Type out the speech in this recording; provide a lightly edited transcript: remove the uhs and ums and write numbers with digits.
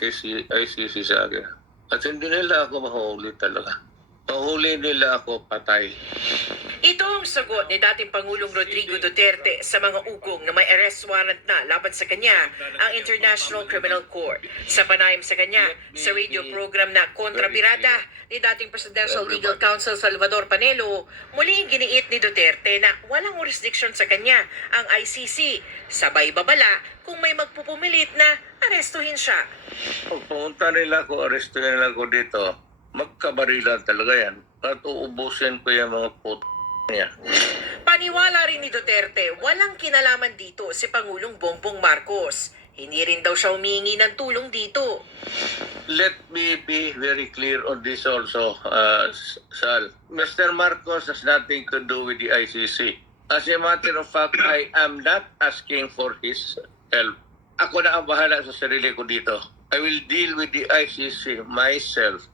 ICC sa akin. At hindi nila ako mahuli talaga. Mahuli nila ako patay. Ito ang sagot ni dating Pangulong Rodrigo Duterte sa mga ugong na may arrest warrant na laban sa kanya ang International Criminal Court. Sa panayam sa kanya sa radio program na Kontrabirada ni dating Presidential Legal Counsel Salvador Panelo, muling giniit ni Duterte na walang jurisdiction sa kanya ang ICC. Sabay babala kung may magpupumilit na arestuhin siya. Pag pumunta nila ako, arestuhin nila ako dito, magkabarilan talaga yan. At uubusin ko yung mga niya. Paniwala rin ni Duterte, walang kinalaman dito si Pangulong Bongbong Marcos. Hindi rin daw siya humingi ng tulong dito. Let me be very clear on this also, Sal. Mr. Marcos has nothing to do with the ICC. As a matter of fact, I am not asking for his help. Ako na ang bahala sa sarili ko dito. I will deal with the ICC myself.